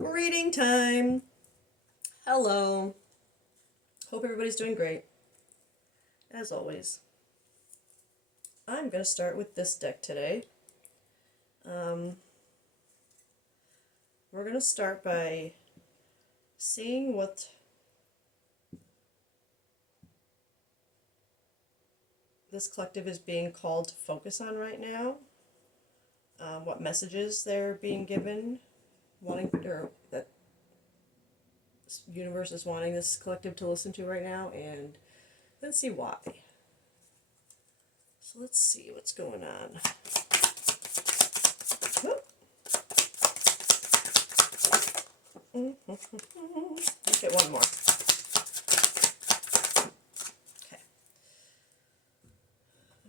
Reading time. Hello. Hope everybody's doing great. As always, I'm going to start with this deck today. We're going to start by seeing what this collective is being called to focus on right now, what messages they're being given, or that this universe is wanting this collective to listen to right now, and let's see why. So let's see what's going on. Whoop. Let's get one more. Okay.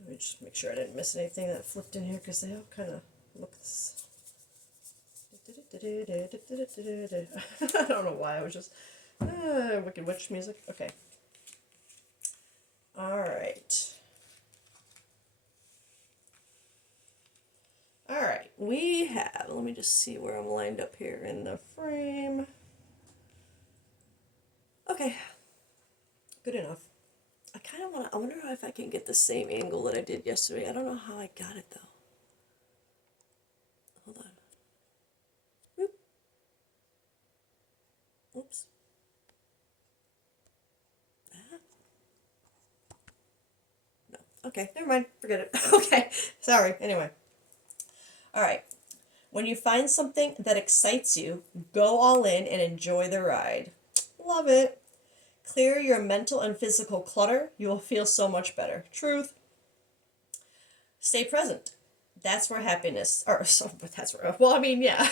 Let me just make sure I didn't miss anything that flipped in here because they all kind of look this. I don't know why I was just Wicked Witch music. Okay. Alright. Alright, we have, let me just see where I'm lined up here in the frame. Okay, good enough. I kind of want to, I wonder if I can get the same angle that I did yesterday. I don't know how I got it though. Hold on. Whoop. Oops. No. Okay, never mind. Forget it. Okay, sorry. Anyway. Alright. When you find something that excites you, go all in and enjoy the ride. Love it. Clear your mental and physical clutter. You will feel so much better. Truth. Stay present. That's where happiness, or so, but that's where, well, I mean, yeah.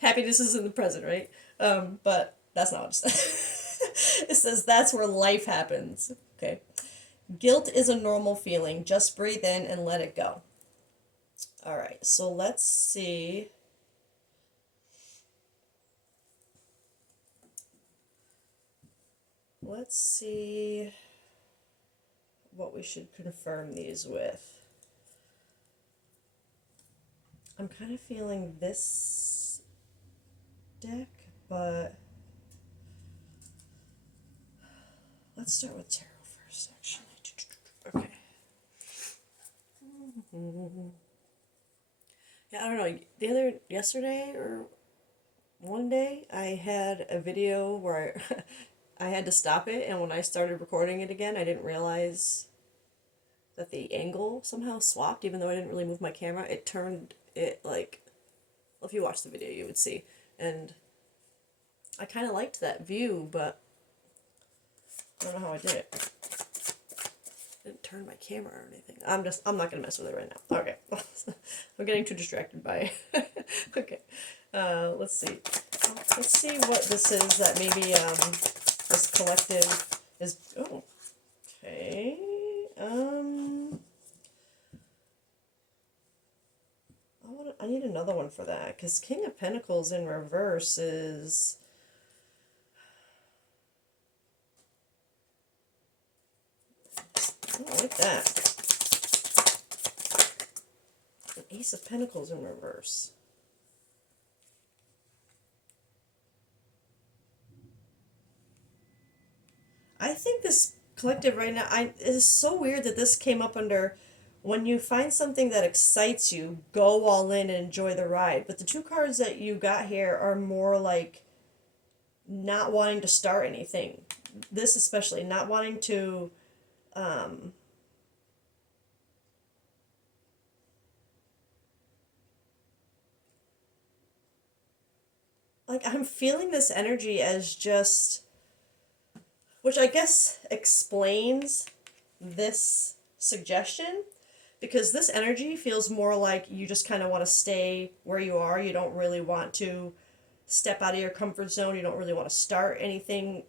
Happiness is in the present, right? But that's not what it says. It says that's where life happens. Okay. Guilt is a normal feeling. Just breathe in and let it go. All right, so let's see. Let's see what we should confirm these with. I'm kind of feeling this deck, but let's start with tarot first, actually. Okay. Yeah, I don't know. Yesterday or one day, I had a video where I had to stop it, and when I started recording it again, I didn't realize that the angle somehow swapped, even though I didn't really move my camera. It turned it like, well, if you watch the video, you would see. And I kind of liked that view, but I don't know how I did it. I didn't turn my camera or anything. I'm not gonna mess with it right now. Okay. I'm getting too distracted by it. Okay. Let's see. Let's see what this is that maybe this collective is. Oh. Okay. I need another one for that because King of Pentacles in reverse is. I don't like that. An Ace of Pentacles in reverse. I think this collective right now, it is so weird that this came up under when you find something that excites you, go all in and enjoy the ride. But the two cards that you got here are more like not wanting to start anything. This especially, not wanting to like I'm feeling this energy as just, which I guess explains this suggestion, because this energy feels more like you just kind of want to stay where you are. You don't really want to step out of your comfort zone. You don't really want to start anything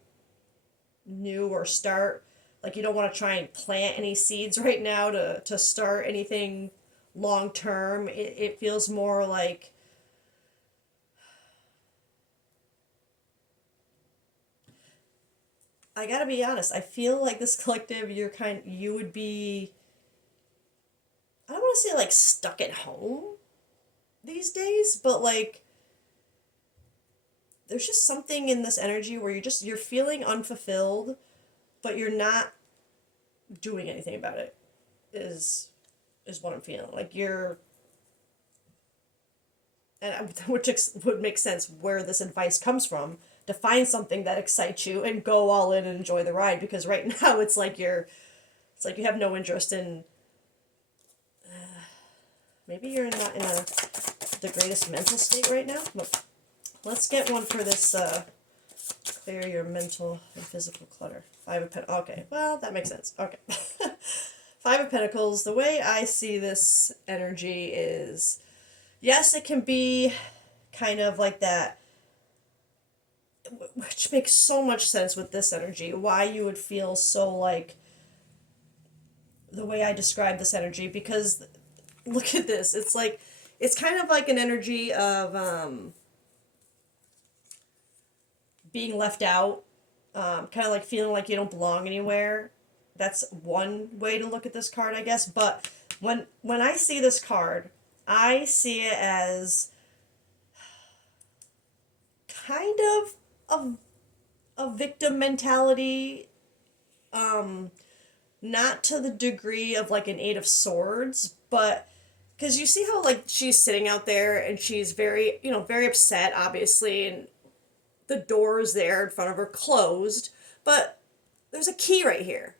new or start, like, you don't want to try and plant any seeds right now to start anything long term. It feels more like I gotta be honest, I feel like this collective, you would be, I don't want to say like stuck at home these days, but like there's just something in this energy where you're feeling unfulfilled, but you're not doing anything about it. Is what I'm feeling. Like you're, which would make sense where this advice comes from, to find something that excites you and go all in and enjoy the ride, because right now it's like you have no interest in, maybe you're not in the greatest mental state right now. But let's get one for this, clear your mental and physical clutter. Five of Pentacles. Okay, well, that makes sense. Okay. Five of Pentacles, the way I see this energy is, yes, it can be kind of like that, which makes so much sense with this energy, why you would feel so like, the way I describe this energy, because look at this. It's like, it's kind of like an energy of being left out, kind of like feeling like you don't belong anywhere. That's one way to look at this card, I guess. But when I see this card, I see it as kind of a victim mentality, not to the degree of like an Eight of Swords, but because you see how like she's sitting out there and she's very, very upset, obviously, and the doors there in front of her closed, but there's a key right here.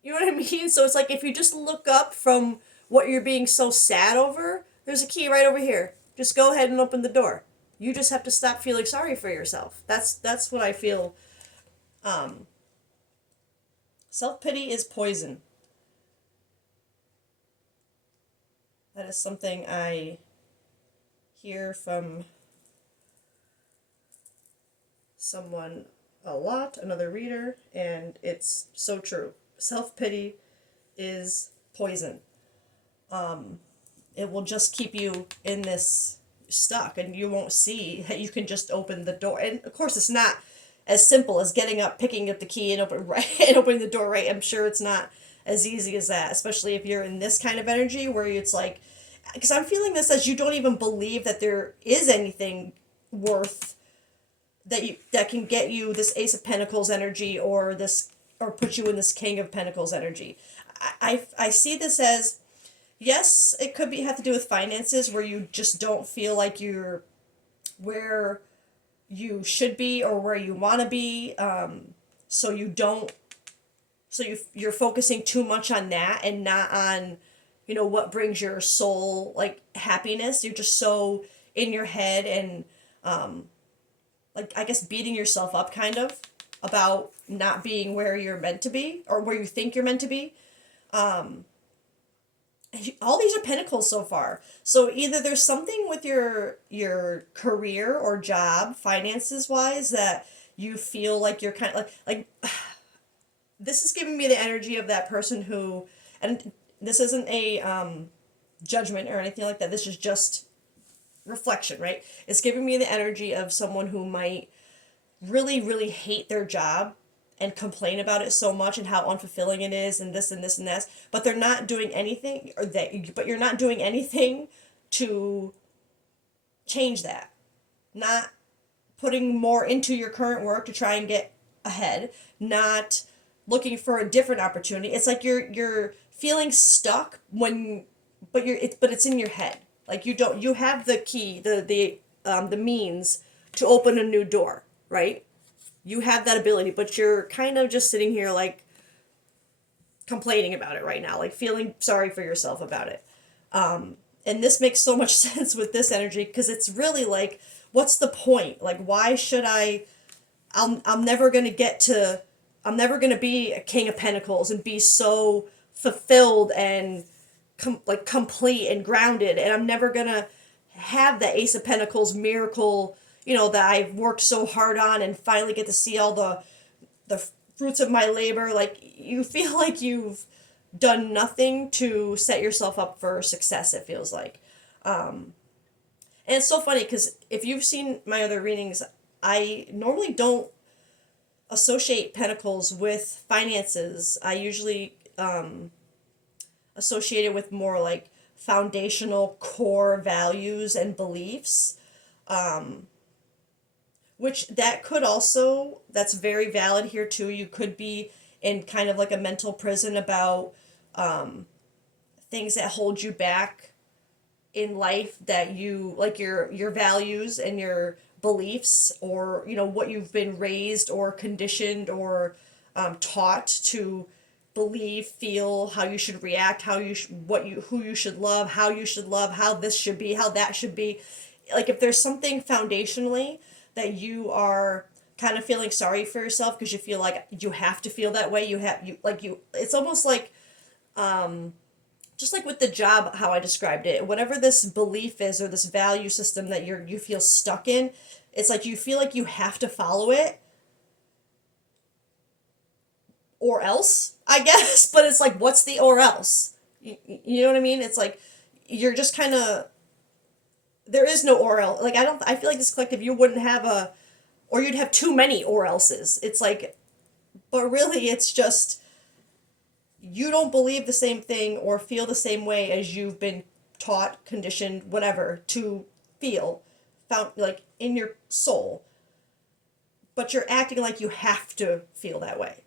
You know what I mean? So it's like, if you just look up from what you're being so sad over, there's a key right over here. Just go ahead and open the door. You just have to stop feeling sorry for yourself. That's what I feel. Self-pity is poison. That is something I hear from someone a lot, another reader, and it's so true. Self-pity is poison. It will just keep you in this stuck, and you won't see that you can just open the door. And of course, it's not as simple as getting up, picking up the key, and opening the door. Right? I'm sure it's not as easy as that, especially if you're in this kind of energy where it's like, because I'm feeling this as you don't even believe that there is anything worth that can get you this Ace of Pentacles energy, or this, or put you in this King of Pentacles energy. I see this as, yes, it could be have to do with finances, where you just don't feel like you're where you should be or where you want to be. So you don't, you're focusing too much on that and not on, what brings your soul like happiness. You're just so in your head and, like, I guess beating yourself up kind of about not being where you're meant to be, or where you think you're meant to be. All these are pentacles so far. So either there's something with your career or job, finances wise, that you feel like you're kind of like this is giving me the energy of that person who, and this isn't a judgment or anything like that. This is just reflection, right? It's giving me the energy of someone who might really, really hate their job and complain about it so much and how unfulfilling it is and this and this and that, but they're not doing anything, but you're not doing anything to change that. Not putting more into your current work to try and get ahead, not looking for a different opportunity. It's like you're feeling stuck but it's in your head. Like you have the key, the means to open a new door, right? You have that ability, but you're kind of just sitting here like complaining about it right now, like feeling sorry for yourself about it. And this makes so much sense with this energy, because it's really like, what's the point? Like, why should I'm never going to get to, I'm never going to be a King of Pentacles and be so fulfilled and like complete and grounded. And I'm never going to have the Ace of Pentacles miracle, that I've worked so hard on, and finally get to see all the fruits of my labor. Like, you feel like you've done nothing to set yourself up for success, it feels like. And it's so funny, because if you've seen my other readings, I normally don't associate pentacles with finances. I usually associate it with more like foundational core values and beliefs. which that could also, that's very valid here too. You could be in kind of like a mental prison about things that hold you back in life, that you like your values and your beliefs, or what you've been raised or conditioned or taught to believe, feel, how you should react, how you what you who you should love, how you should love, how this should be, how that should be. Like if there's something foundationally that you are kind of feeling sorry for yourself because you feel like you have to feel that way, you it's almost like just like with the job, how I described it, whatever this belief is or this value system that you feel stuck in, it's like you feel like you have to follow it or else, I guess. But it's like, what's the or else? You know what I mean? It's like you're just kind of, there is no or else. Like I feel like this collective, you wouldn't have a, or you'd have too many or else's. It's like, but really, it's just you don't believe the same thing or feel the same way as you've been taught, conditioned, whatever, to feel, found like in your soul, but you're acting like you have to feel that way.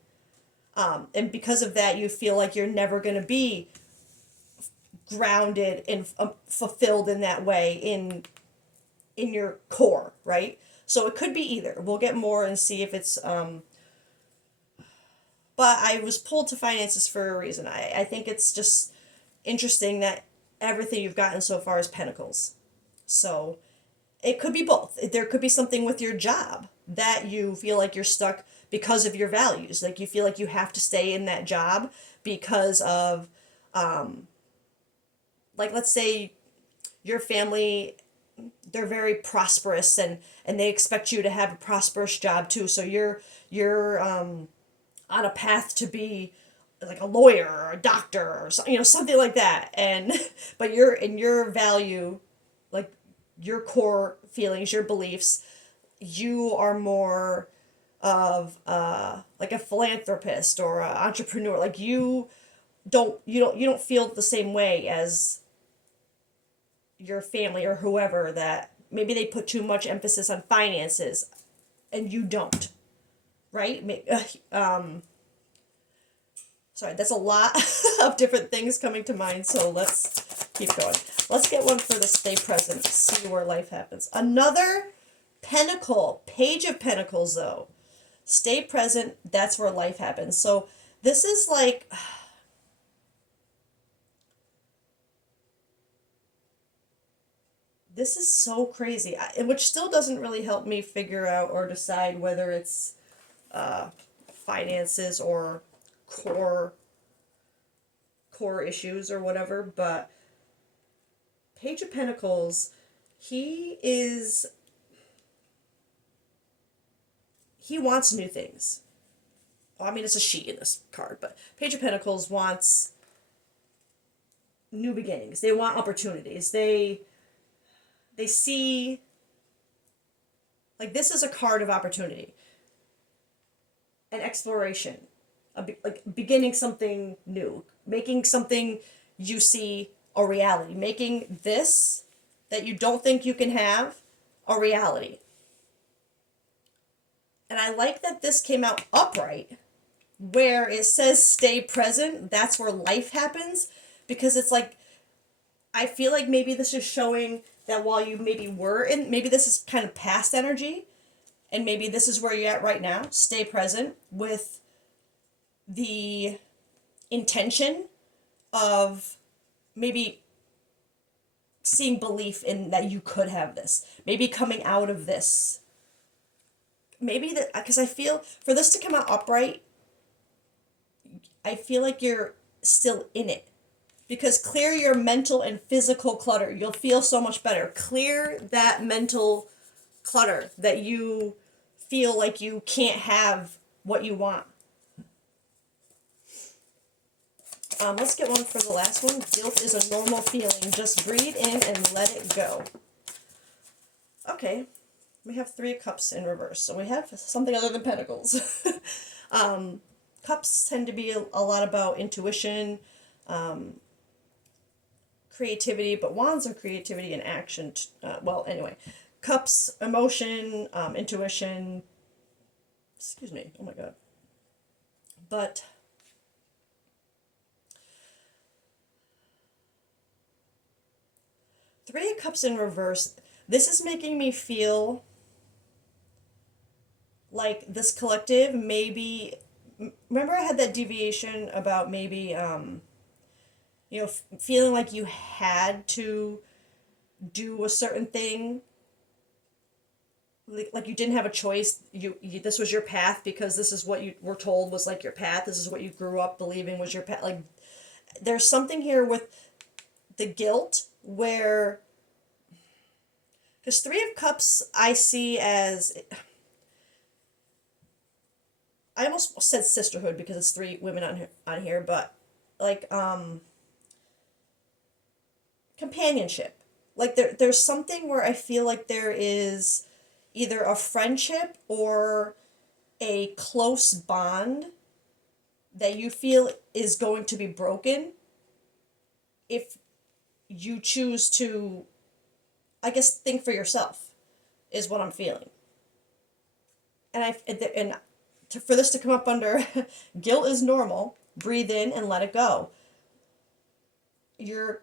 And because of that, you feel like you're never going to be grounded and fulfilled in that way in your core, right? So it could be either. We'll get more and see if it's but I was pulled to finances for a reason. I think it's just interesting that everything you've gotten so far is pentacles. So it could be both. There could be something with your job that you feel like you're stuck because of your values. Like you feel like you have to stay in that job because of, like, let's say your family, they're very prosperous, and they expect you to have a prosperous job too. So you're on a path to be like a lawyer or a doctor or something like that, and but you're in your value, like your core feelings, your beliefs, you are more of like a philanthropist or an entrepreneur. Like you don't feel the same way as your family or whoever, that maybe they put too much emphasis on finances and you don't, right? Sorry, that's a lot of different things coming to mind, so let's keep going. Let's get one for the stay present, see where life happens. Another pentacle, page of pentacles though. Stay present, that's where life happens. So this is like, this is so crazy, which still doesn't really help me figure out or decide whether it's finances or core core issues or whatever. But Page of Pentacles, he is, he wants new things. Well, I mean, it's a she in this card, but Page of Pentacles wants new beginnings. They want opportunities. They see, like, this is a card of opportunity, an exploration, like beginning something new, making something you see a reality, making this that you don't think you can have a reality. And I like that this came out upright, where it says stay present. That's where life happens, because it's like, I feel like maybe this is showing that while you maybe were in, maybe this is kind of past energy, and maybe this is where you're at right now. Stay present with the intention of maybe seeing belief in that you could have this, maybe coming out of this. Maybe that, because I feel for this to come out upright, I feel like you're still in it. Because clear your mental and physical clutter. You'll feel so much better. Clear that mental clutter that you feel like you can't have what you want. Let's get one for the last one. Guilt is a normal feeling. Just breathe in and let it go. Okay. We have 3 cups in reverse. So we have something other than pentacles. Cups tend to be a lot about intuition, creativity, but wands are creativity and action. Well, anyway, Cups, emotion, intuition. Excuse me. Oh my God. But Three of Cups in reverse. This is making me feel like this collective maybe. Remember, I had that deviation about maybe, feeling like you had to do a certain thing, like you didn't have a choice. You this was your path because this is what you were told was like your path. This is what you grew up believing was your path. Like there's something here with the guilt where, because Three of Cups I see as, I almost said sisterhood because it's three women on here, but like companionship. Like there's something where I feel like there is either a friendship or a close bond that you feel is going to be broken if you choose to, I guess, think for yourself, is what I'm feeling. For this to come up under guilt is normal, breathe in and let it go. You're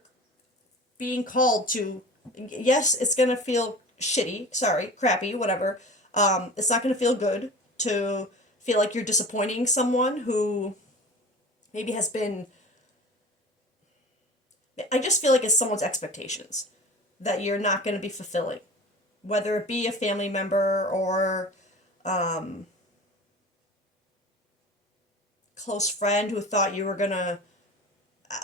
being called to, yes, it's going to feel shitty, sorry, crappy, whatever. It's not going to feel good to feel like you're disappointing someone who maybe has been, I just feel like it's someone's expectations that you're not going to be fulfilling, whether it be a family member or close friend who thought you were going to,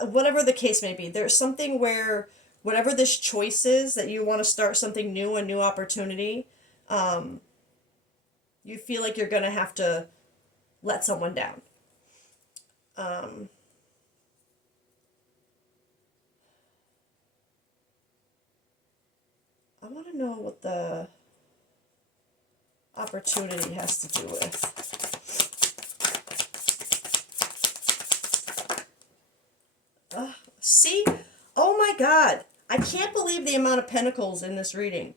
whatever the case may be. There's something where whatever this choice is that you want to start something new, a new opportunity, you feel like you're going to have to let someone down. I want to know what the opportunity has to do with. See? Oh my God. I can't believe the amount of pentacles in this reading.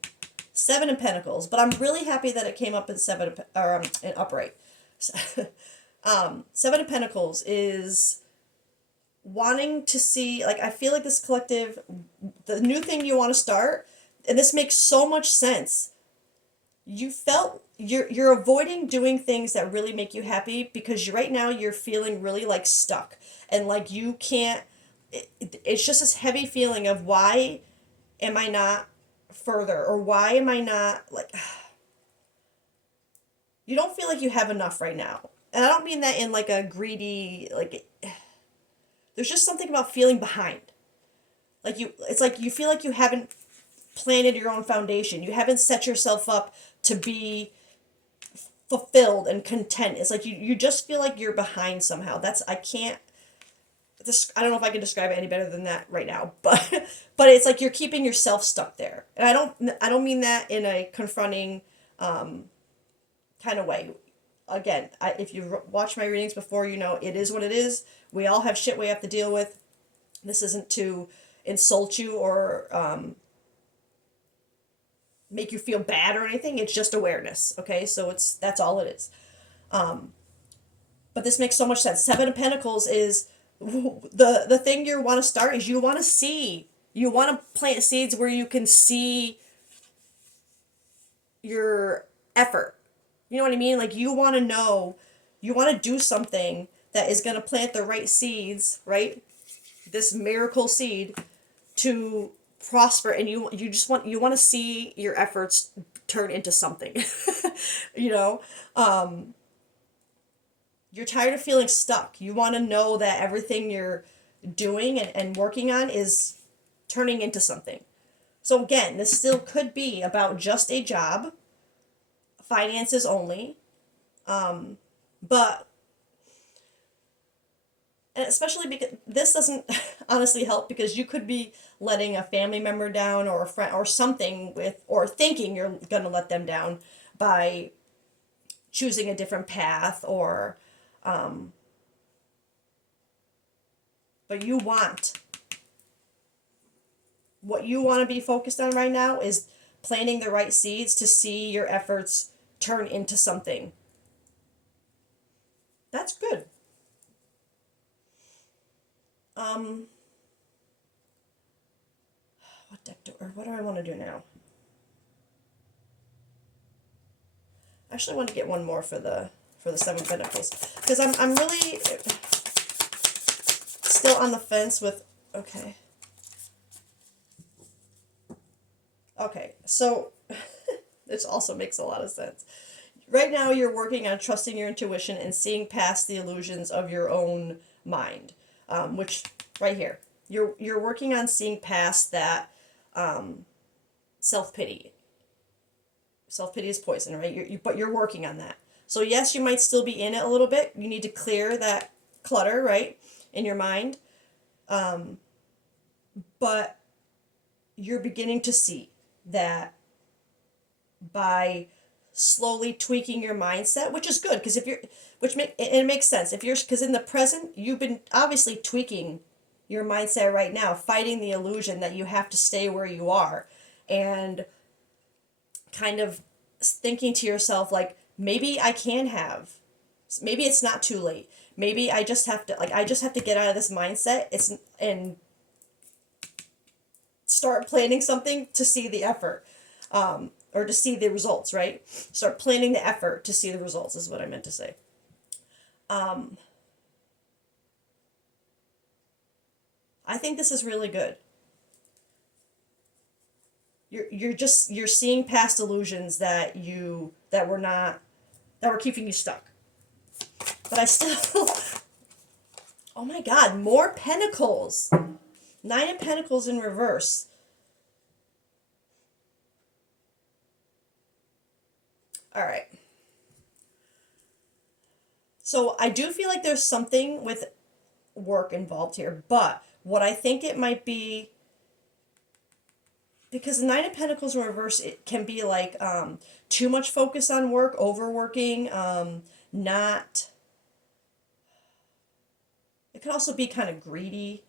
Seven of Pentacles, but I'm really happy that it came up in in upright. Seven of Pentacles is wanting to see, like, I feel like this collective, the new thing you want to start, and this makes so much sense. You felt you're avoiding doing things that really make you happy because right now you're feeling really like stuck and like you can't. It's just this heavy feeling of why am I not further, or why am I not like. You don't feel like you have enough right now, and I don't mean that in like a greedy like. There's just something about feeling behind. Like it's like you feel like you haven't planted your own foundation. You haven't set yourself up to be fulfilled and content. It's like you just feel like you're behind somehow. I can't, I don't know if I can describe it any better than that right now, but it's like you're keeping yourself stuck there. And I don't mean that in a confronting kind of way. Again, if you've watched my readings before, you know it is what it is. We all have shit we have to deal with. This isn't to insult you or make you feel bad or anything. It's just awareness. Okay, so that's all it is. But this makes so much sense. Seven of Pentacles is the thing you want to start is you want to see. You want to plant seeds where you can see your effort. You know what I mean? Like you want to know, you want to do something that is going to plant the right seeds, right? This miracle seed to prosper, and you want to see your efforts turn into something. you know you're tired of feeling stuck. You want to know that everything you're doing and working on is turning into something. So again, this still could be about just a job, finances only, but and especially because this doesn't honestly help, because you could be letting a family member down or a friend or something or thinking you're going to let them down by choosing a different path or but what you want to be focused on right now is planting the right seeds to see your efforts turn into something. That's good. What deck do, or what do I want to do now? I actually want to get one more for the Seven of Pentacles, because I'm really still on the fence with. Okay, so this also makes a lot of sense. Right now, you're working on trusting your intuition and seeing past the illusions of your own mind, which right here, you're working on seeing past that self pity. Self pity is poison, right? But you're working on that. So yes, you might still be in it a little bit. You need to clear that clutter, right, in your mind. But you're beginning to see that by slowly tweaking your mindset, which is good, because if you're, it makes sense if you're, because in the present you've been obviously tweaking your mindset right now, fighting the illusion that you have to stay where you are, and kind of thinking to yourself like, maybe I can have, maybe it's not too late, maybe I just have to, like, I just have to get out of this mindset, and start planning something to see the effort, or to see the results, right? Start planning the effort to see the results is what I meant to say. I think this is really good. You're seeing past illusions that were keeping you stuck. But I still oh my god, more pentacles. 9 of Pentacles in reverse. All right. So I do feel like there's something with work involved here, but what I think it might be, because the 9 of Pentacles in reverse, it can be like too much focus on work, overworking, not. It could also be kind of greedy.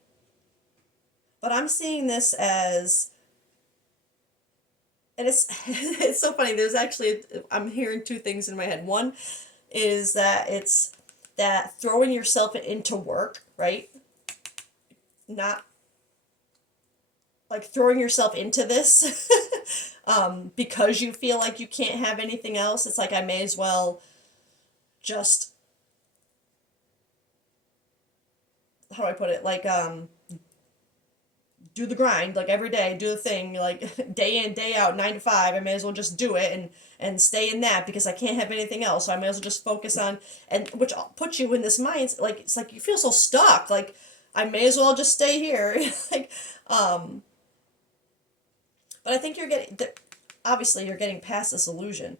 But I'm seeing this as, and it's it's so funny. There's actually, I'm hearing two things in my head. One is that it's that throwing yourself into work, right? Not like throwing yourself into this because you feel like you can't have anything else. It's like, I may as well just, how do I put it? Like, do the grind, like every day, do the thing, like day in, day out, 9 to 5. I may as well just do it and stay in that because I can't have anything else. So I may as well just focus on, and which puts you in this mind, like, it's like you feel so stuck. Like, I may as well just stay here. Like, but I think obviously you're getting past this illusion.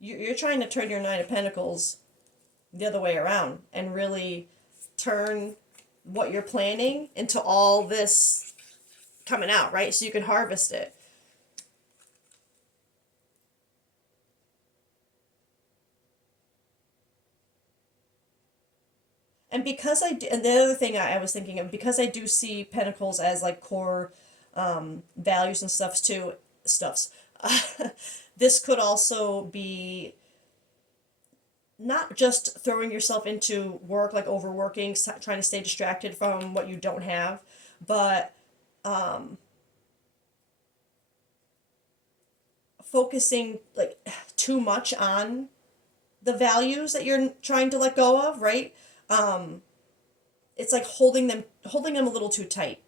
You're trying to turn your 9 of Pentacles the other way around and really turn what you're planning into all this coming out, right? So you can harvest it. And because and the other thing I was thinking of, because I do see Pentacles as like core values and stuffs, this could also be not just throwing yourself into work, like overworking, trying to stay distracted from what you don't have, but focusing like too much on the values that you're trying to let go of, right? It's like holding them a little too tight.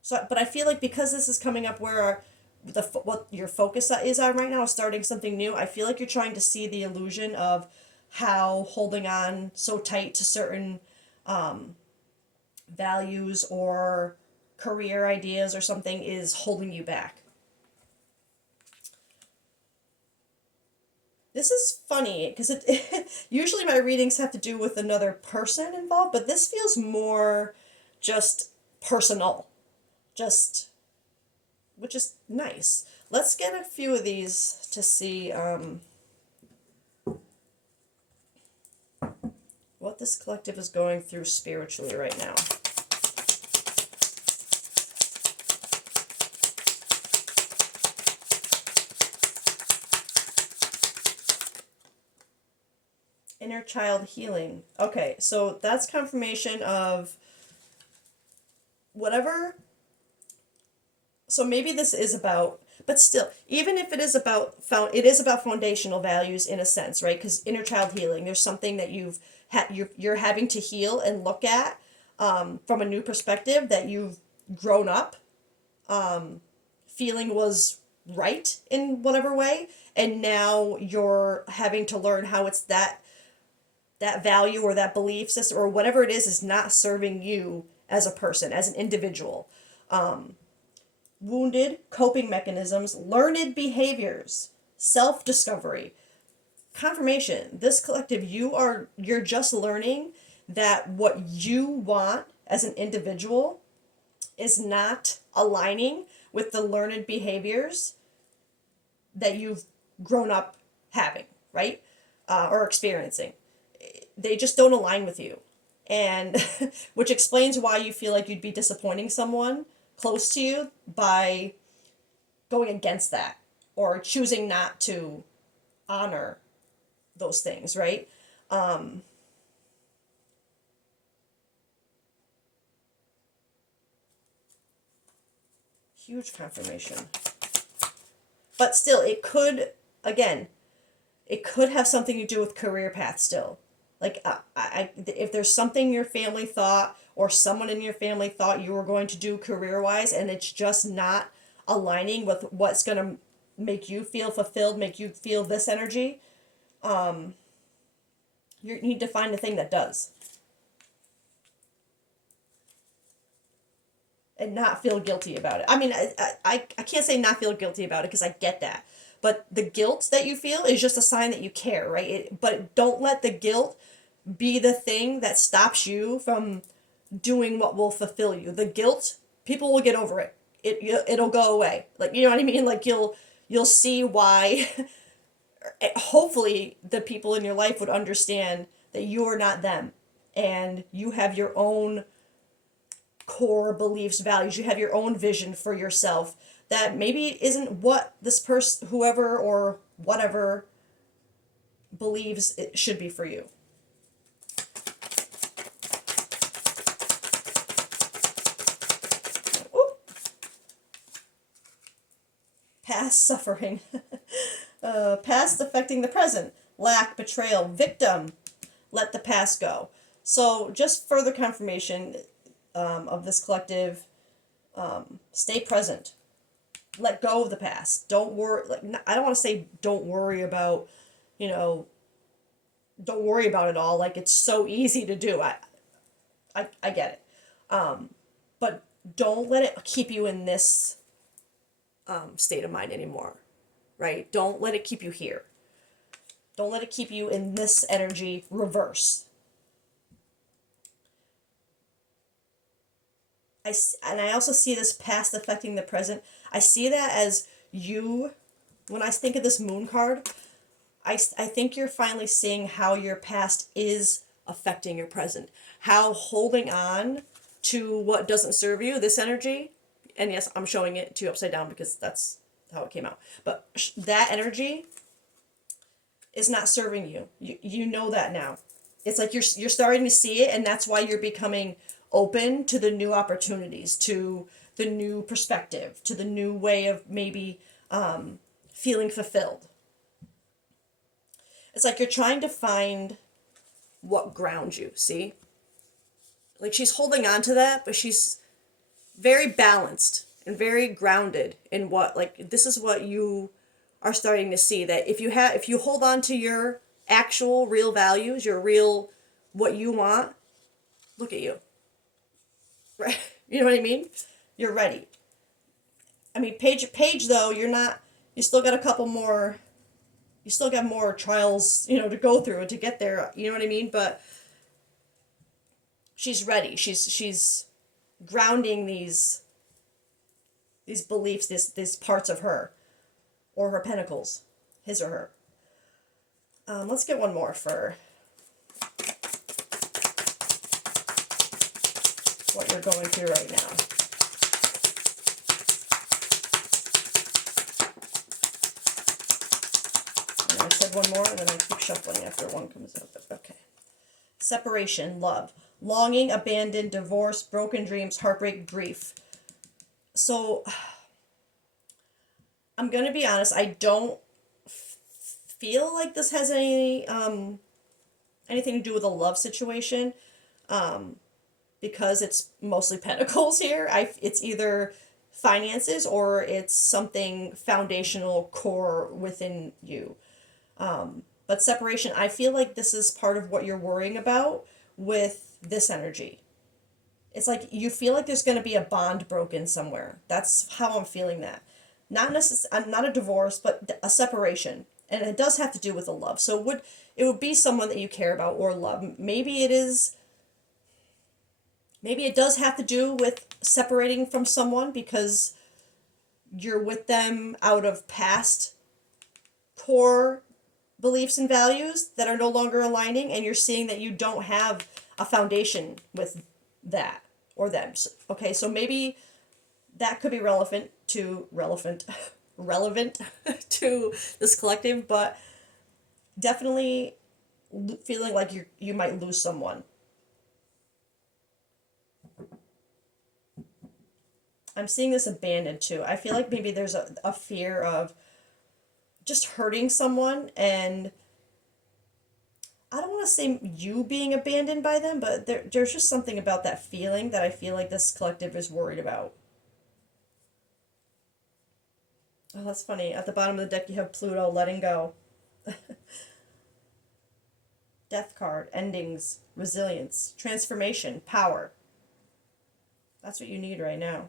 So, but I feel like because this is coming up where what your focus is on right now, starting something new, I feel like you're trying to see the illusion of how holding on so tight to certain values or career ideas or something is holding you back. This is funny because usually my readings have to do with another person involved, but this feels more just personal, just, which is nice. Let's get a few of these to see what this collective is going through spiritually right now. Inner child healing. Okay, so that's confirmation of whatever. So maybe this is about, but still, even if it is about it is about foundational values in a sense, right? Because inner child healing, there's something that you're having to heal and look at from a new perspective that you've grown up feeling was right in whatever way, and now you're having to learn how it's that value or that belief system or whatever it is not serving you as a person, as an individual. Wounded coping mechanisms, learned behaviors, self-discovery, confirmation. This collective, you're just learning that what you want as an individual is not aligning with the learned behaviors that you've grown up having, right? Or experiencing. They just don't align with you. And which explains why you feel like you'd be disappointing someone close to you by going against that or choosing not to honor those things, right? Huge confirmation. But still, again, it could have something to do with career path still. Like, if there's something your family thought or someone in your family thought you were going to do career-wise and it's just not aligning with what's going to make you feel fulfilled, make you feel this energy, you need to find the thing that does. And not feel guilty about it. I mean, I can't say not feel guilty about it because I get that. But the guilt that you feel is just a sign that you care, right? But don't let the guilt be the thing that stops you from doing what will fulfill you. The guilt, people will get over it. It'll go away. Like, you know what I mean? Like you'll see why. Hopefully, the people in your life would understand that you are not them, and you have your own core beliefs, values. You have your own vision for yourself that maybe isn't what this person, whoever or whatever, believes it should be for you. Oop. Past suffering. Past affecting the present. Lack, betrayal, victim. Let the past go. So just further confirmation of this collective, stay present. Let go of the past. Don't worry. Like, I don't want to say don't worry about, don't worry about it all. Like, it's so easy to do. I get it. But don't let it keep you in this state of mind anymore, right? Don't let it keep you here. Don't let it keep you in this energy reverse. I also see this past affecting the present. I see that as you, when I think of this moon card, I think you're finally seeing how your past is affecting your present. How holding on to what doesn't serve you, this energy, and yes, I'm showing it to you upside down because that's how it came out. But that energy is not serving you. You know that now. It's like you're starting to see it, and that's why you're becoming open to the new opportunities, to the new perspective, to the new way of maybe feeling fulfilled. It's like you're trying to find what grounds you, see? Like, she's holding on to that, but she's very balanced and very grounded in what, like, this is what you are starting to see, that if you hold on to your actual real values, your real, what you want, look at you. Right? You know what I mean? You're ready. I mean, Paige though, you still got a couple more, you still got more trials, to go through and to get there, you know what I mean? But she's ready. She's grounding these beliefs, these parts of her, or her pentacles, his or her. Let's get one more for what you're going through right now. I said one more, and then I keep shuffling after one comes up. Okay. Separation, love, longing, abandon, divorce, broken dreams, heartbreak, grief. So I'm going to be honest, I don't feel like this has anything to do with a love situation, because it's mostly pentacles here. It's either finances or it's something foundational core within you. But separation, I feel like this is part of what you're worrying about with this energy. It's like you feel like there's going to be a bond broken somewhere. That's how I'm feeling that. Not a divorce, but a separation. And it does have to do with a love. So it would be someone that you care about or love. Maybe it does have to do with separating from someone because you're with them out of past core beliefs and values that are no longer aligning, and you're seeing that you don't have a foundation with that or them. Okay, so maybe that could be relevant relevant to this collective, but definitely feeling like you might lose someone. I'm seeing this abandoned too. I feel like maybe there's a fear of just hurting someone, and I don't want to say you being abandoned by them, but there's just something about that feeling that I feel like this collective is worried about. Oh, that's funny. At the bottom of the deck, you have Pluto letting go. Death card, endings, resilience, transformation, power. That's what you need right now.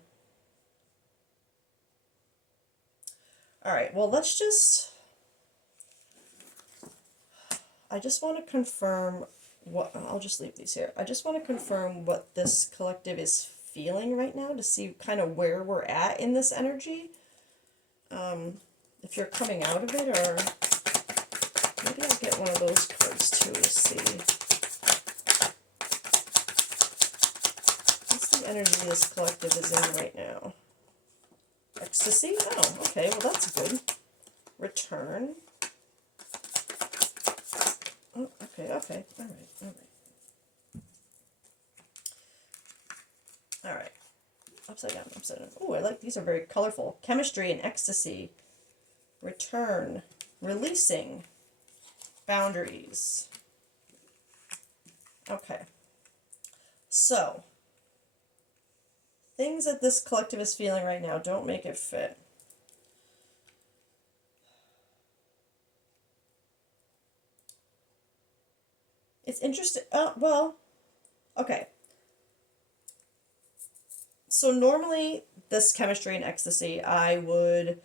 All right, well, I just want to confirm I'll just leave these here. I just want to confirm what this collective is feeling right now to see kind of where we're at in this energy. If you're coming out of it, or maybe I'll get one of those cards too to see. What's the energy this collective is in right now? Ecstasy? Oh, okay, well that's good. Return. Oh, okay, all right. All right. Upside down. Oh, I like these, are very colorful. Chemistry and ecstasy. Return. Releasing. Boundaries. Okay. So, things that this collective is feeling right now, don't make it fit. It's interesting. Well, okay. So normally this chemistry and ecstasy, I would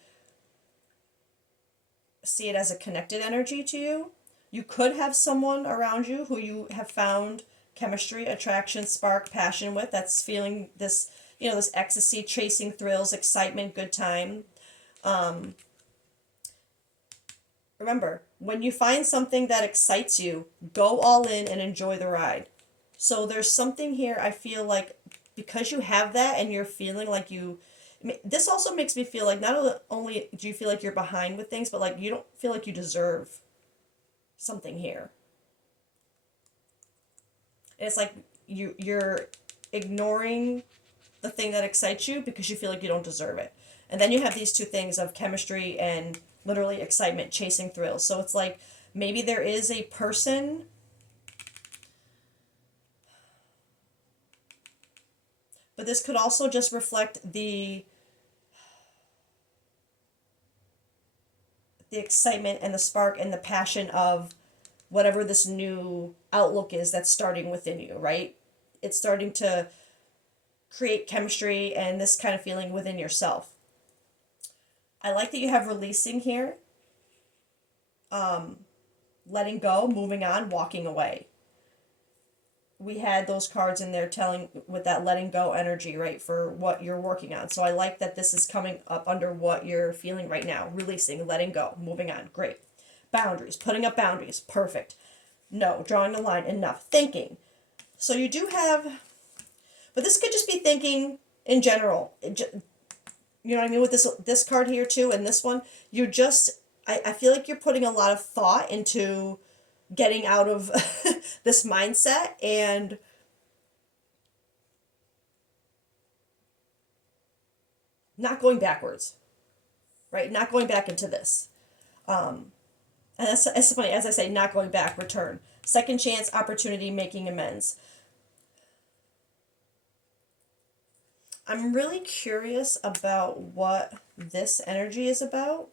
see it as a connected energy to you. You could have someone around you who you have found chemistry, attraction, spark, passion with, that's feeling this, this ecstasy, chasing thrills, excitement, good time. Remember, when you find something that excites you, go all in and enjoy the ride. So there's something here, I feel like, because you have that and you're feeling like this also makes me feel like not only do you feel like you're behind with things, but like you don't feel like you deserve something here. And it's like you're ignoring the thing that excites you because you feel like you don't deserve it. And then you have these two things of chemistry and literally excitement, chasing thrills. So it's like maybe there is a person but this could also just reflect the excitement and the spark and the passion of whatever this new outlook is that's starting within you, right? It's starting to create chemistry and this kind of feeling within yourself. I like that you have releasing here, letting go, moving on, walking away. We had those cards in there telling with that letting go energy, right, for what you're working on. So I like that this is coming up under what you're feeling right now. Releasing, letting go, moving on. Great. Boundaries, putting up boundaries. Perfect. No, drawing a line. Enough. Thinking. So you do have, but this could just be thinking in general. You know what I mean with this card here too, and this one, you're just I feel like you're putting a lot of thought into getting out of this mindset and not going backwards, right? Not going back into this. And that's funny, as I say, not going back, return. Second chance, opportunity, making amends. I'm really curious about what this energy is about.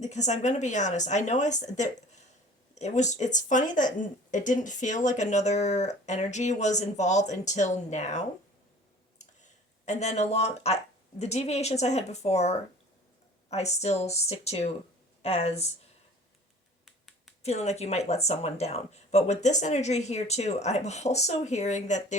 Because I'm going to be honest, I know that it's funny that it didn't feel like another energy was involved until now. And then the deviations I had before, I still stick to as feeling like you might let someone down. But with this energy here too, I'm also hearing that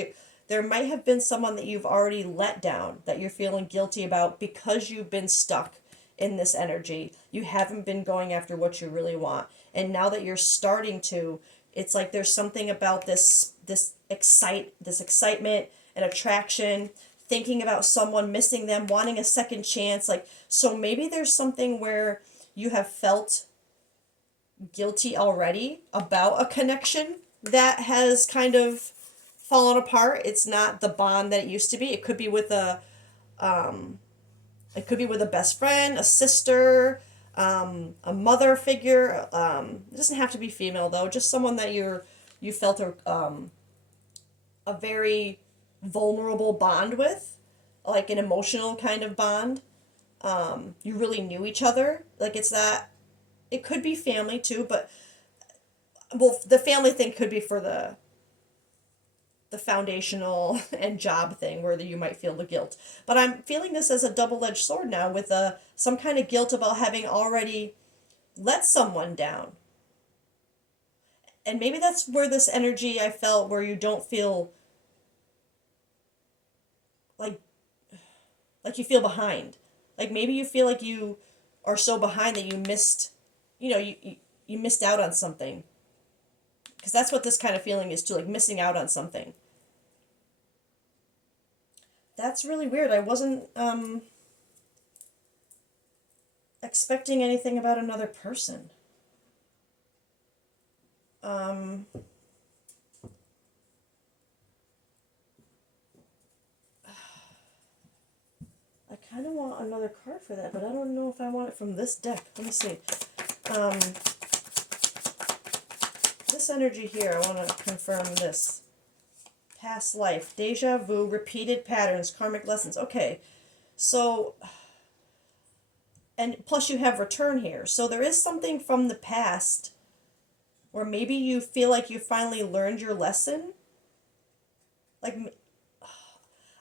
there might have been someone that you've already let down that you're feeling guilty about because you've been stuck in this energy. You haven't been going after what you really want. And now that you're starting to, it's like there's something about this excitement and attraction, thinking about someone, missing them, wanting a second chance. Like, so maybe there's something where you have felt guilty already about a connection that has kind of fallen apart. It's not the bond that it used to be. It could be with a best friend, a sister, a mother figure. It doesn't have to be female though. Just someone that you felt a very vulnerable bond with, like an emotional kind of bond. You really knew each other. Like it's that. It could be family too, but well, the family thing could be for the foundational and job thing where you might feel the guilt. But I'm feeling this as a double-edged sword now with some kind of guilt about having already let someone down. And maybe that's where this energy I felt where you don't feel like you feel behind. Like maybe you feel like you are so behind that you missed, you missed out on something. Because that's what this kind of feeling is too, like missing out on something. That's really weird. I wasn't expecting anything about another person. Um, I kind of want another card for that, but I don't know if I want it from this deck. Let me see. Um, this energy here, I want to confirm this. Past life, deja vu, repeated patterns, karmic lessons. Okay, so, and plus you have return here. So there is something from the past where maybe you feel like you finally learned your lesson. Like,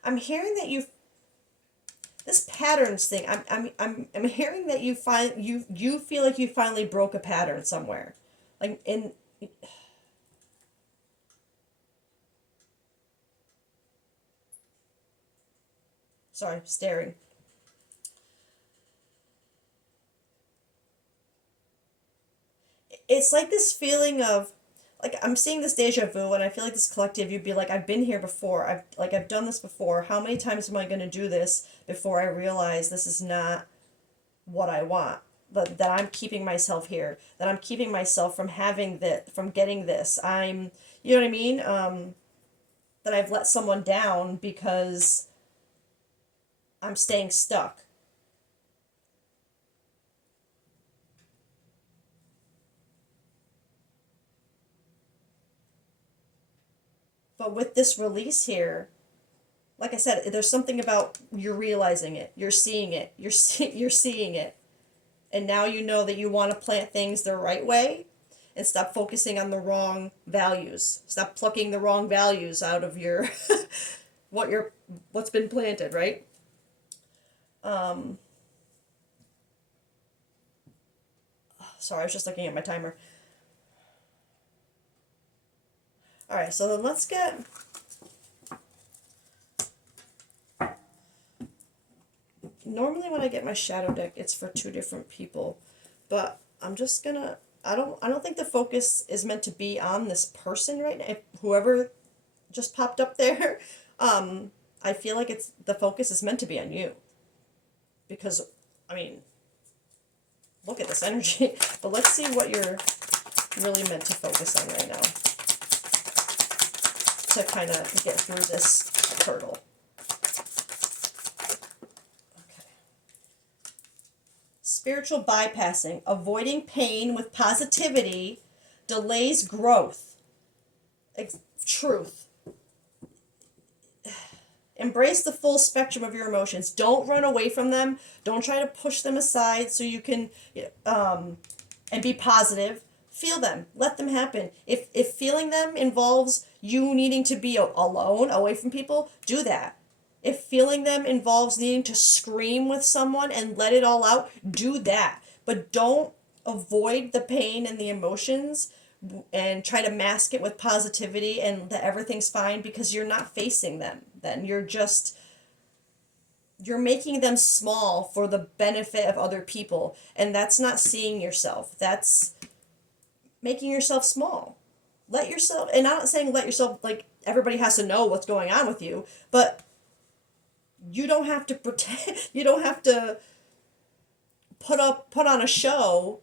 I'm hearing that this patterns thing. I'm hearing that you feel like you finally broke a pattern somewhere, like in. Sorry, staring. It's like this feeling of, like I'm seeing this deja vu, and I feel like this collective. You'd be like, I've been here before. I've done this before. How many times am I going to do this before I realize this is not what I want? That I'm keeping myself here, that I'm keeping myself from having that, from getting this. You know what I mean? That I've let someone down because I'm staying stuck. But with this release here, like I said, there's something about you're realizing it, you're seeing it, you're seeing it, and now you know that you want to plant things the right way and stop focusing on the wrong values. Stop plucking the wrong values out of your what's been planted, right? Sorry, I was just looking at my timer. All right, so then let's get. Normally, when I get my shadow deck, it's for two different people, but I'm just gonna I don't think the focus is meant to be on this person right now. If whoever just popped up there, I feel like it's the focus is meant to be on you because I mean, look at this energy. But let's see what you're really meant to focus on right now to kind of get through this hurdle. Okay. Spiritual bypassing, avoiding pain with positivity, delays growth. Truth. Embrace the full spectrum of your emotions. Don't run away from them. Don't try to push them aside so you can and be positive. Feel them. Let them happen. If feeling them involves you needing to be alone, away from people, do that. If feeling them involves needing to scream with someone and let it all out, do that. But don't avoid the pain and the emotions and try to mask it with positivity and that everything's fine because you're not facing them. Then you're making them small for the benefit of other people, and that's not seeing yourself. That's making yourself small. Let yourself, and I'm not saying let yourself, like everybody has to know what's going on with you, but you don't have to pretend, you don't have to put on a show,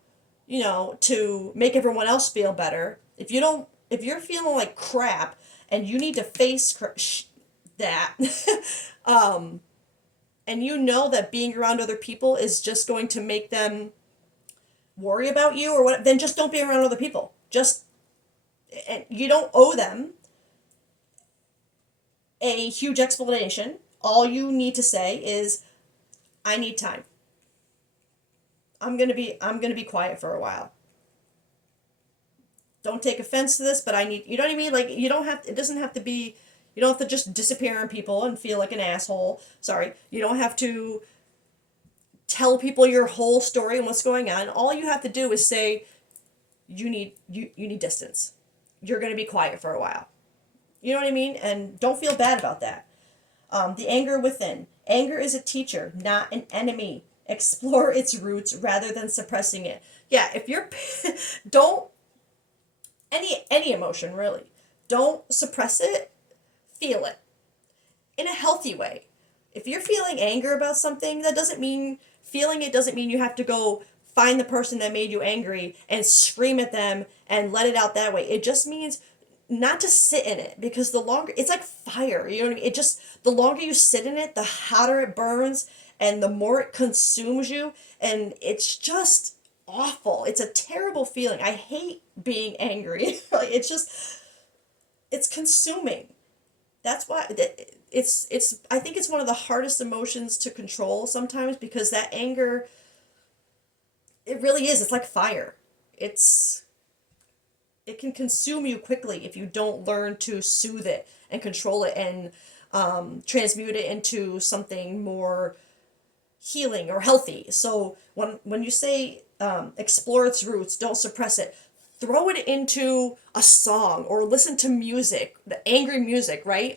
to make everyone else feel better. If you're feeling like crap and you need to face that, and you know that being around other people is just going to make them worry about you or what, then just don't be around other people. Just, and you don't owe them a huge explanation. All you need to say is, I need time. I'm gonna be quiet for a while. Don't take offense to this, but I need, you know what I mean? Like, you don't have, it doesn't have to be, you don't have to just disappear on people and feel like an asshole. Sorry. You don't have to tell people your whole story and what's going on. All you have to do is say, you need distance. You're going to be quiet for a while. You know what I mean? And don't feel bad about that. The anger within. Anger is a teacher, not an enemy. Explore its roots rather than suppressing it. Yeah, if you're don't any emotion really. Don't suppress it. Feel it in a healthy way. If you're feeling anger about something, that doesn't mean feeling it doesn't mean you have to go find the person that made you angry and scream at them and let it out that way. It just means not to sit in it because the longer it's like fire, you know what I mean? It just the longer you sit in it, the hotter it burns and the more it consumes you and it's just awful. It's a terrible feeling. I hate being angry. Like it's consuming. That's why it's I think it's one of the hardest emotions to control sometimes because that anger it really is. It's like fire. It's it can consume you quickly if you don't learn to soothe it and control it and transmute it into something more healing or healthy. So when you say explore its roots, don't suppress it. Throw it into a song or listen to music, the angry music, right?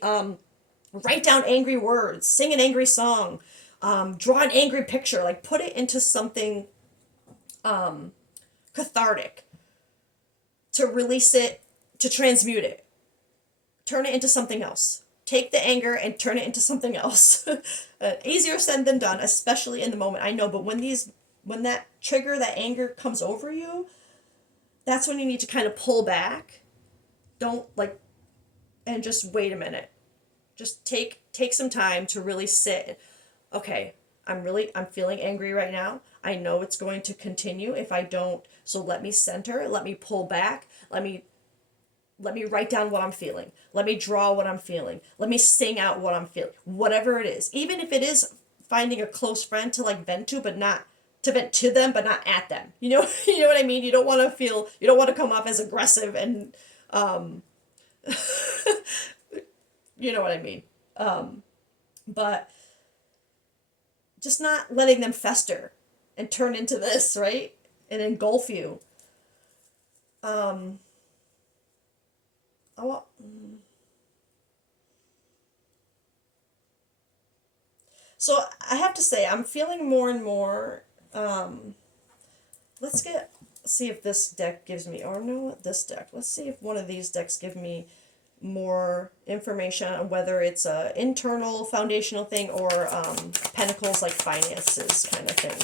Write down angry words, sing an angry song, draw an angry picture, like put it into something cathartic to release it, to transmute it, turn it into something else. Take the anger and turn it into something else. Easier said than done, especially in the moment. I know, but when that trigger, that anger comes over you, that's when you need to kind of pull back. Don't like, and just wait a minute. Just take some time to really sit. Okay, I'm feeling angry right now. I know it's going to continue if I don't. So let me center, let me pull back, let me write down what I'm feeling. Let me draw what I'm feeling. Let me sing out what I'm feeling. Whatever it is. Even if it is finding a close friend to like vent to, but not to vent to them, but not at them. You know, you know what I mean? You don't want to come off as aggressive and, you know what I mean? But just not letting them fester and turn into this, right? And engulf you. I want, so I have to say, I'm feeling more and more. Let's get see if this deck gives me, or no, this deck. Let's see if one of these decks give me more information on whether it's a internal foundational thing or pentacles like finances kind of thing.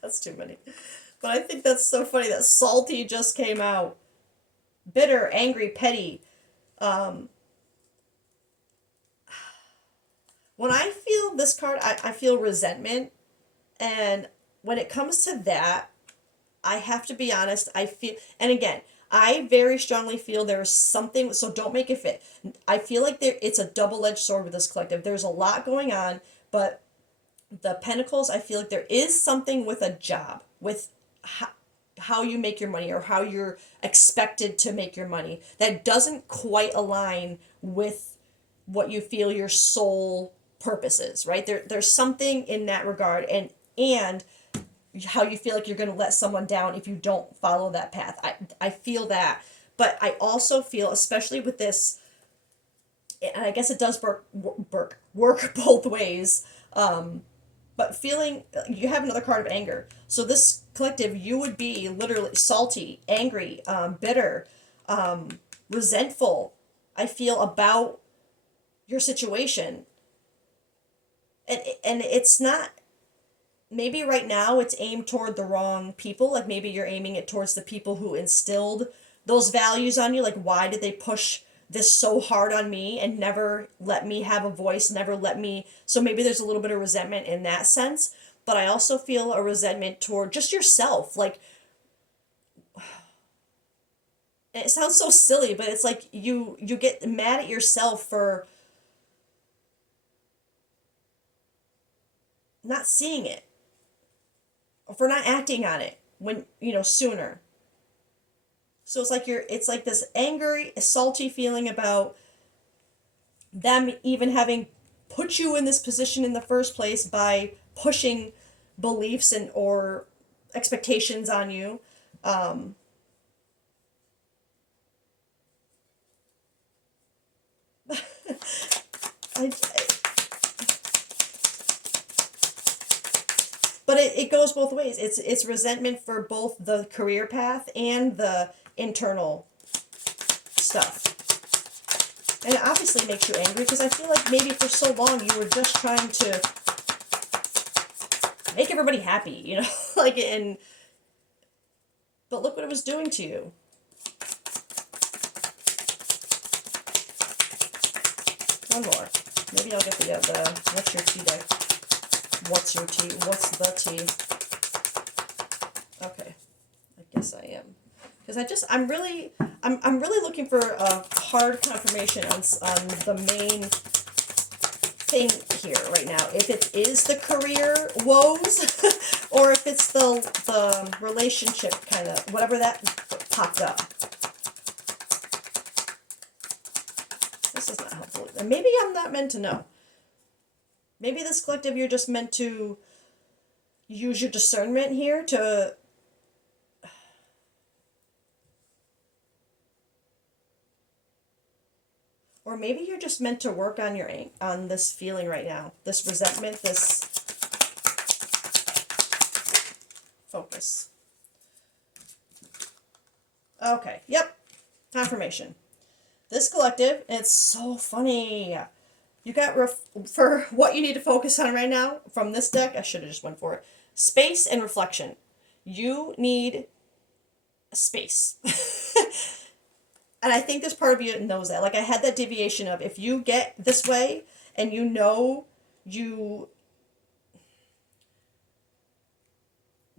That's too many. But I think that's so funny that salty just came out. Bitter, angry, petty. When I feel this card, I feel resentment. And when it comes to that, I have to be honest, I feel, and again, I very strongly feel there's something, so don't make it fit. I feel like it's a double-edged sword with this collective. There's a lot going on, but the Pentacles, I feel like there is something with a job, with how you make your money or how you're expected to make your money that doesn't quite align with what you feel your soul purpose is, right? There's something in that regard, and how you feel like you're going to let someone down if you don't follow that path. I feel that. But I also feel, especially with this, and I guess it does work both ways, but feeling, you have another card of anger. So this collective, you would be literally salty, angry, bitter, resentful, I feel, about your situation. And it's not, maybe right now it's aimed toward the wrong people. Like maybe you're aiming it towards the people who instilled those values on you. Like, why did they push this so hard on me and never let me have a voice, never let me. So maybe there's a little bit of resentment in that sense. But I also feel a resentment toward just yourself. Like, it sounds so silly, but it's like you get mad at yourself for not seeing it, for not acting on it when, sooner. So it's like this angry, salty feeling about them even having put you in this position in the first place by pushing beliefs and or expectations on you. I, but it goes both ways. It's resentment for both the career path and the internal stuff. And it obviously makes you angry because I feel like maybe for so long you were just trying to make everybody happy, like, but look what it was doing to you. One more. Maybe I'll get the what's your tea deck. What's your tea? What's the tea? Okay, I guess I am, because I'm really looking for a hard confirmation on the main thing here right now. If it is the career woes, or if it's the relationship kind of whatever that popped up. This is not helpful. And maybe I'm not meant to know. Maybe this collective, you're just meant to use your discernment here to or maybe you're just meant to work on on this feeling right now, this resentment, this focus. Okay, yep, confirmation. This collective, it's so funny. You got for what you need to focus on right now from this deck. I should have just went for it. Space and reflection. You need space. And I think this part of you knows that. Like, I had that deviation of, if you get this way and the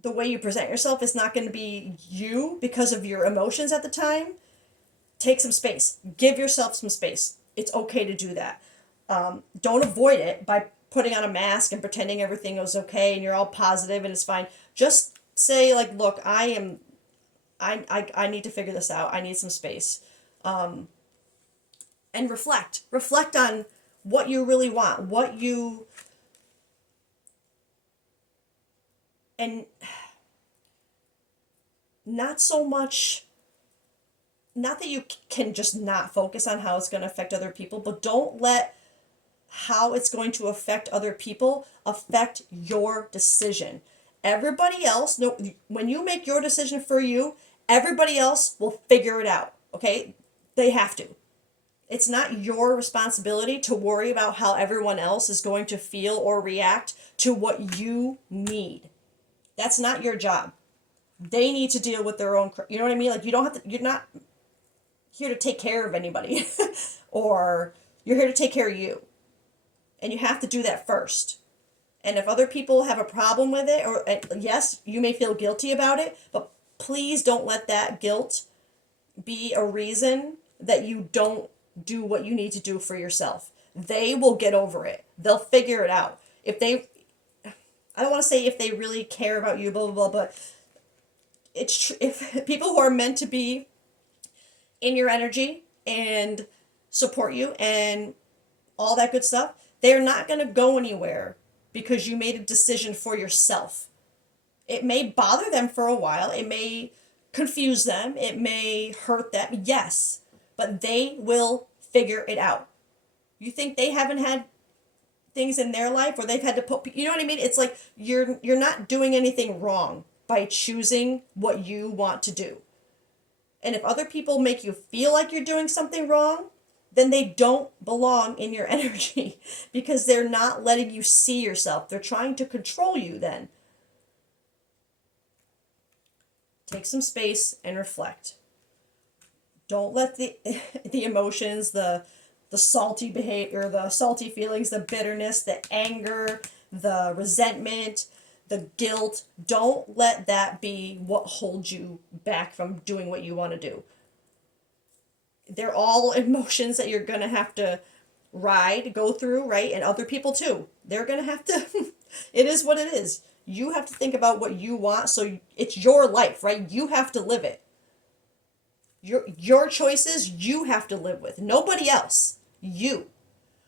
way you present yourself is not going to be you because of your emotions at the time, take some space. Give yourself some space. It's okay to do that. Don't avoid it by putting on a mask and pretending everything was okay and you're all positive and it's fine. Just say, like, look, I need to figure this out. I need some space. And reflect. Reflect on what you really want. And not so much, not that you can just not focus on how it's going to affect other people, but don't let how it's going to affect other people affect your decision. Everybody else, no, when you make your decision for you, everybody else will figure it out. Okay? They have to. It's not your responsibility to worry about how everyone else is going to feel or react to what you need. That's not your job. They need to deal with their own, you know what I mean? Like, you don't have to, you're not here to take care of anybody or you're here to take care of you. And you have to do that first. And if other people have a problem with it, or yes, you may feel guilty about it, but please don't let that guilt be a reason that you don't do what you need to do for yourself. They will get over it. They'll figure it out. If they, I don't want to say if they really care about you, blah, blah, blah, but if people who are meant to be in your energy and support you and all that good stuff, they're not going to go anywhere because you made a decision for yourself. It may bother them for a while. It may confuse them. It may hurt them. Yes, but they will figure it out. You think they haven't had things in their life where they've had to put, you know what I mean? It's like you're not doing anything wrong by choosing what you want to do. And if other people make you feel like you're doing something wrong, then they don't belong in your energy because they're not letting you see yourself. They're trying to control you then. Take some space and reflect. Don't let the emotions, the salty behavior, the salty feelings, the bitterness, the anger, the resentment, the guilt, don't let that be what holds you back from doing what you want to do. They're all emotions that you're going to have to go through, right? And other people too. They're going to have to, it is what it is. You have to think about what you want, so it's your life, right? You have to live it. Your choices, you have to live with. Nobody else. You.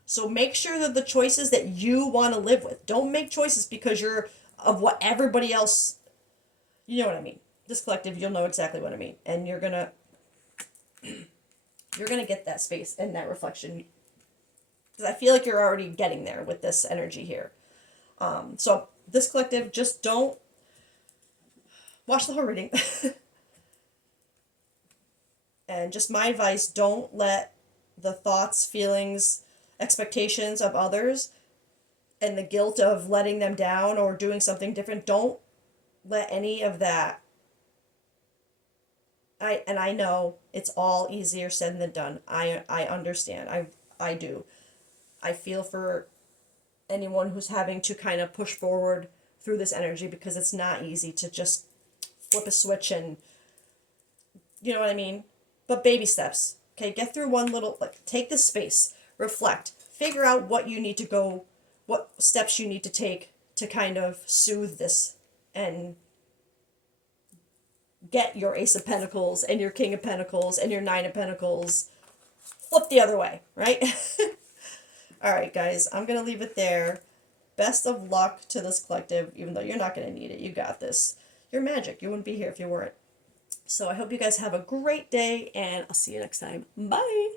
So make sure that the choices that you want to live with. Don't make choices because you're of what everybody else, you know what I mean. This collective, you'll know exactly what I mean. And you're gonna get that space and that reflection. Because I feel like you're already getting there with this energy here. So this collective, just don't watch the whole reading. And just my advice, don't let the thoughts, feelings, expectations of others and the guilt of letting them down or doing something different, don't let any of that. I know it's all easier said than done. I understand. I do. I feel for anyone who's having to kind of push forward through this energy because it's not easy to just flip a switch and, you know what I mean? But baby steps. Okay, get through one little, like, take this space, reflect, figure out what you need to go, what steps you need to take to kind of soothe this and get your Ace of Pentacles and your King of Pentacles and your Nine of Pentacles flip the other way, right? All right, guys, I'm going to leave it there. Best of luck to this collective, even though you're not going to need it. You got this. You're magic. You wouldn't be here if you weren't. So I hope you guys have a great day, and I'll see you next time. Bye!